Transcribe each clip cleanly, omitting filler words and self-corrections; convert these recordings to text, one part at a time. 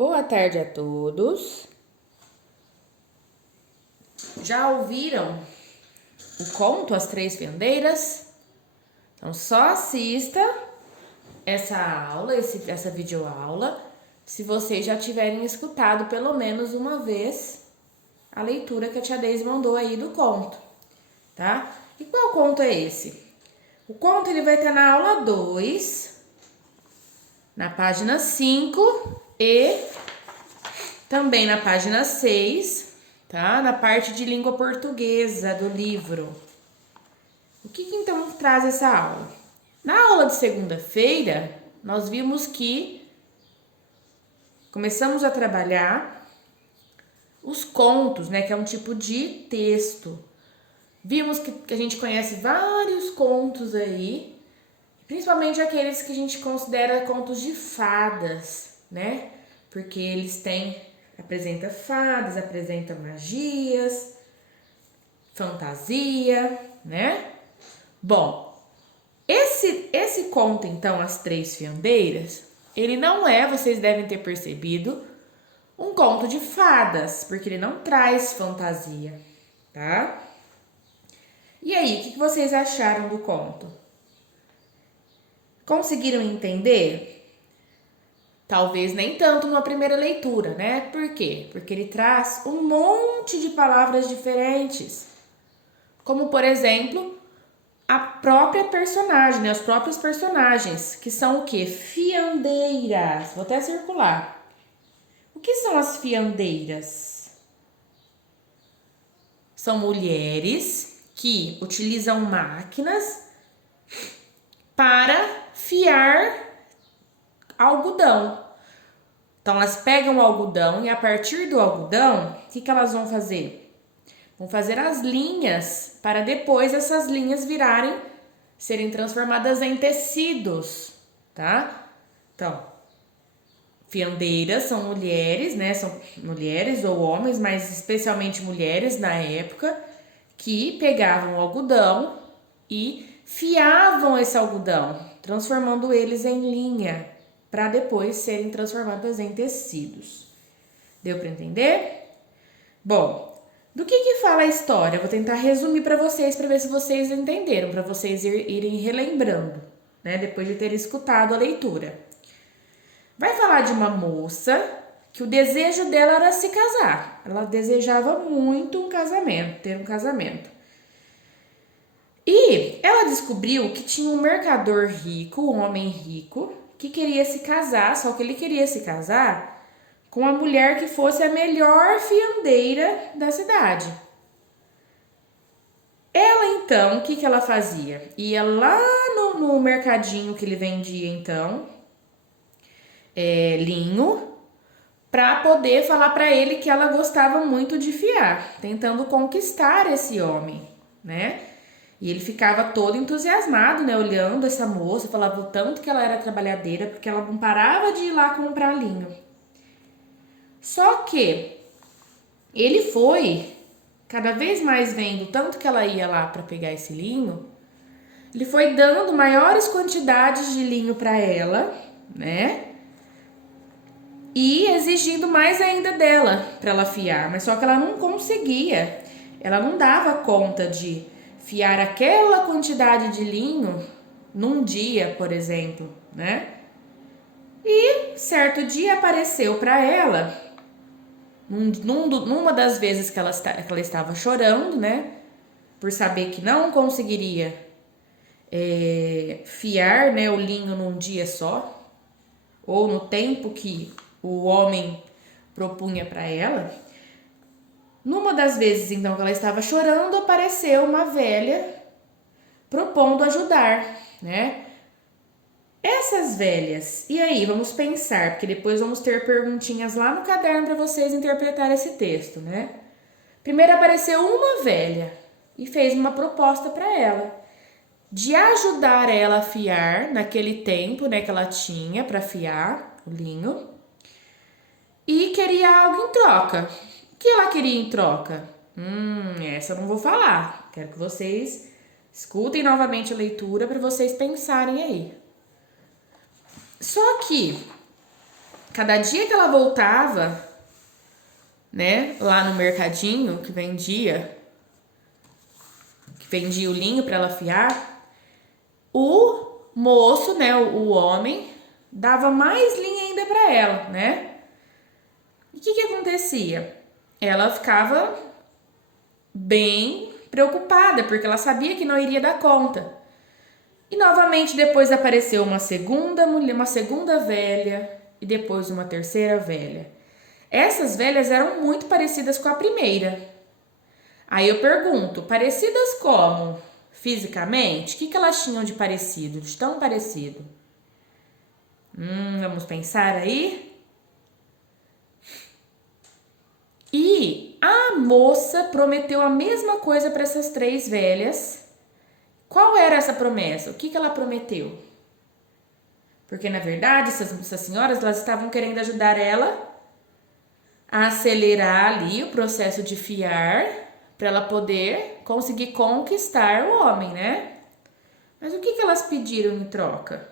Boa tarde a todos. Já ouviram o conto As Três Fendeiras? Então só assista essa aula, essa videoaula, se vocês já tiverem escutado pelo menos uma vez a leitura que a tia Deise mandou aí do conto, tá? E qual conto é esse? O conto ele vai estar na aula 2, na página 5 e também na página 6, tá? Na parte de língua portuguesa do livro. O que então traz essa aula? Na aula de segunda-feira, nós vimos que começamos a trabalhar os contos, né? Que é um tipo de texto. Vimos que a gente conhece vários contos aí, principalmente aqueles que a gente considera contos de fadas, né? Porque eles apresenta fadas, apresenta magias, fantasia, né? Bom, esse conto, então, As Três Fiandeiras, ele não é, vocês devem ter percebido, um conto de fadas, porque ele não traz fantasia, tá? E aí, o que vocês acharam do conto? Conseguiram entender? Talvez nem tanto numa primeira leitura, né? Por quê? Porque ele traz um monte de palavras diferentes. Como, por exemplo, a própria personagem, né? Os próprios personagens, que são o quê? Fiandeiras. Vou até circular. O que são as fiandeiras? São mulheres que utilizam máquinas para fiar algodão. Então, elas pegam o algodão e a partir do algodão, o que elas vão fazer? Vão fazer as linhas para depois essas linhas serem transformadas em tecidos, tá? Então, fiandeiras são mulheres, né? São mulheres ou homens, mas especialmente mulheres na época, que pegavam o algodão e fiavam esse algodão, transformando eles em linha, para depois serem transformadas em tecidos. Deu para entender? Bom, do que fala a história? Eu vou tentar resumir para vocês, para ver se vocês entenderam, para vocês irem relembrando, né? Depois de ter escutado a leitura. Vai falar de uma moça que o desejo dela era se casar. Ela desejava muito ter um casamento. E ela descobriu que tinha um mercador rico, um homem rico, que queria se casar, só que ele queria se casar com a mulher que fosse a melhor fiandeira da cidade. Ela, então, o que ela fazia? Ia lá no mercadinho que ele vendia, então, linho, para poder falar para ele que ela gostava muito de fiar, tentando conquistar esse homem, né? E ele ficava todo entusiasmado, né? Olhando essa moça, falava o tanto que ela era trabalhadeira, porque ela não parava de ir lá comprar linho. Só que ele foi, cada vez mais vendo o tanto que ela ia lá para pegar esse linho, ele foi dando maiores quantidades de linho para ela, né? E exigindo mais ainda dela para ela fiar, mas só que ela não conseguia, ela não dava conta de fiar aquela quantidade de linho num dia, por exemplo, né? E certo dia apareceu para ela, numa das vezes que ela estava chorando, né? Por saber que não conseguiria fiar, né, o linho num dia só, ou no tempo que o homem propunha para ela. Numa das vezes, então, que ela estava chorando, apareceu uma velha propondo ajudar, né? Essas velhas, e aí, vamos pensar, porque depois vamos ter perguntinhas lá no caderno para vocês interpretar esse texto, né? Primeiro apareceu uma velha e fez uma proposta para ela de ajudar ela a fiar naquele tempo, né, que ela tinha para fiar o linho, e queria algo em troca. O que ela queria em troca? Essa eu não vou falar. Quero que vocês escutem novamente a leitura para vocês pensarem aí. Só que cada dia que ela voltava, né, lá no mercadinho que vendia o linho para ela fiar, o moço, né, o homem, dava mais linha ainda para ela, né? E o que acontecia? Ela ficava bem preocupada, porque ela sabia que não iria dar conta. E novamente depois apareceu uma segunda mulher, uma segunda velha e depois uma terceira velha. Essas velhas eram muito parecidas com a primeira. Aí eu pergunto, parecidas como? Fisicamente? O que elas tinham de parecido, de tão parecido? Vamos pensar aí? E a moça prometeu a mesma coisa para essas três velhas. Qual era essa promessa? O que ela prometeu? Porque, na verdade, essas senhoras elas estavam querendo ajudar ela a acelerar ali o processo de fiar para ela poder conseguir conquistar o homem, né? Mas o que elas pediram em troca?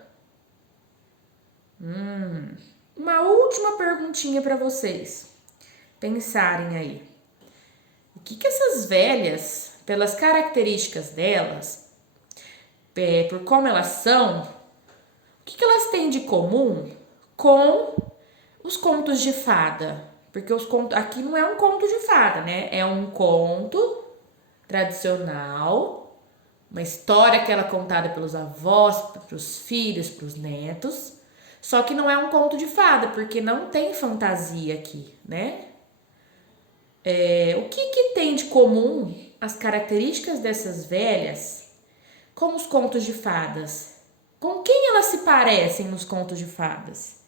Uma última perguntinha para vocês pensarem aí. O que essas velhas, pelas características delas, por como elas são, o que elas têm de comum com os contos de fada? Porque aqui não é um conto de fada, né? É um conto tradicional, uma história que ela é contada pelos avós, pros filhos, pros netos. Só que não é um conto de fada, porque não tem fantasia aqui, né? O que tem de comum as características dessas velhas com os contos de fadas? Com quem elas se parecem nos contos de fadas?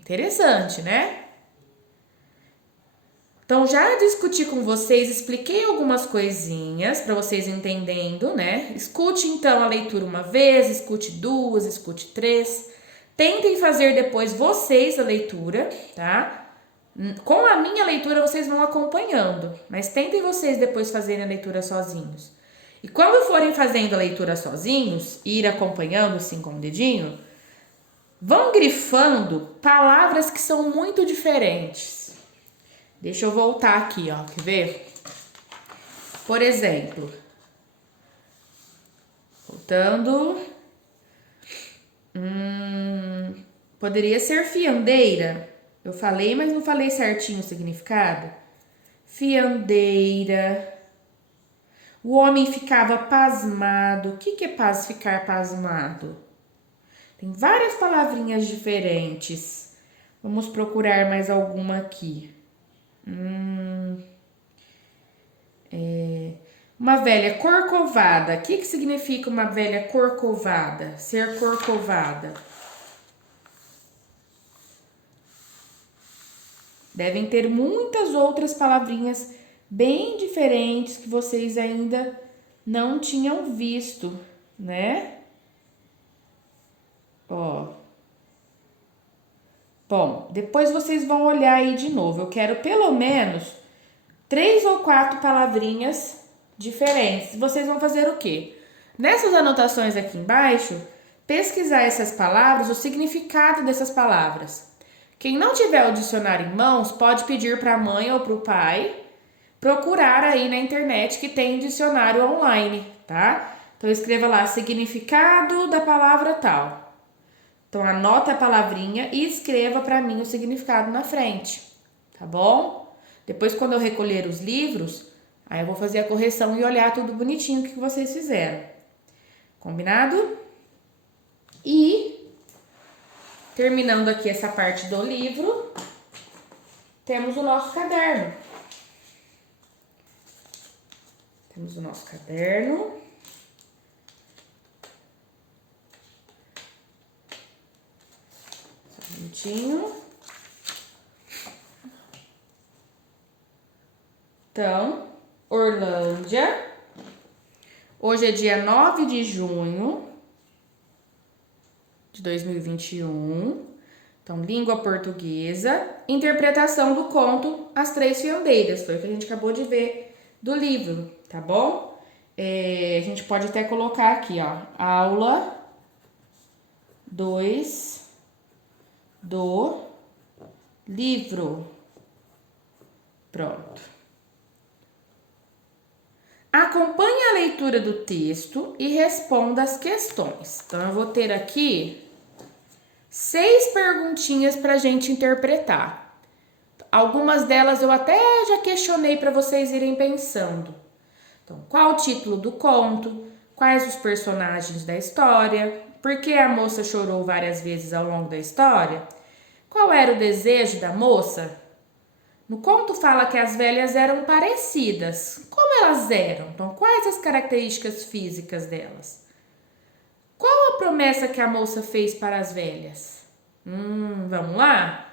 Interessante, né? Então, já discuti com vocês, expliquei algumas coisinhas para vocês entendendo, né? Escute então a leitura uma vez, escute duas, escute três. Tentem fazer depois vocês a leitura, tá? Com a minha leitura vocês vão acompanhando, mas tentem vocês depois fazerem a leitura sozinhos. E quando forem fazendo a leitura sozinhos, ir acompanhando assim com o dedinho, vão grifando palavras que são muito diferentes. Deixa eu voltar aqui, ó, quer ver? Por exemplo, voltando, poderia ser fiandeira. Eu falei, mas não falei certinho o significado. Fiandeira. O homem ficava pasmado. O que é ficar pasmado? Tem várias palavrinhas diferentes. Vamos procurar mais alguma aqui. Uma velha corcovada. O que significa uma velha corcovada? Ser corcovada. Devem ter muitas outras palavrinhas bem diferentes que vocês ainda não tinham visto, né? Ó. Bom, depois vocês vão olhar aí de novo. Eu quero pelo menos 3 ou 4 palavrinhas diferentes. Vocês vão fazer o quê? Nessas anotações aqui embaixo, pesquisar essas palavras, o significado dessas palavras. Quem não tiver o dicionário em mãos, pode pedir para a mãe ou para o pai procurar aí na internet que tem dicionário online, tá? Então escreva lá significado da palavra tal. Então anota a palavrinha e escreva para mim o significado na frente, tá bom? Depois quando eu recolher os livros, aí eu vou fazer a correção e olhar tudo bonitinho que vocês fizeram. Combinado? E terminando aqui essa parte do livro, temos o nosso caderno. Temos o nosso caderno. Só um minutinho. Então, Orlândia. Hoje é dia 9 de junho de 2021. Então, língua portuguesa. Interpretação do conto As Três Fiandeiras. Foi o que a gente acabou de ver do livro, tá bom? A gente pode até colocar aqui, ó. Aula 2 do livro. Pronto. Acompanhe a leitura do texto e responda as questões. Então, eu vou ter aqui 6 perguntinhas para a gente interpretar. Algumas delas eu até já questionei para vocês irem pensando. Então, qual o título do conto? Quais os personagens da história? Por que a moça chorou várias vezes ao longo da história? Qual era o desejo da moça? No conto fala que as velhas eram parecidas. Como elas eram? Então, quais as características físicas delas? Qual a promessa que a moça fez para as velhas? Vamos lá?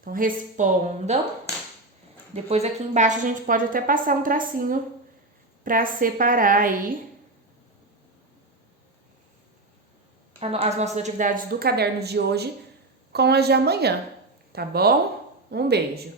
Então, respondam. Depois aqui embaixo a gente pode até passar um tracinho para separar aí as nossas atividades do caderno de hoje com as de amanhã, tá bom? Um beijo!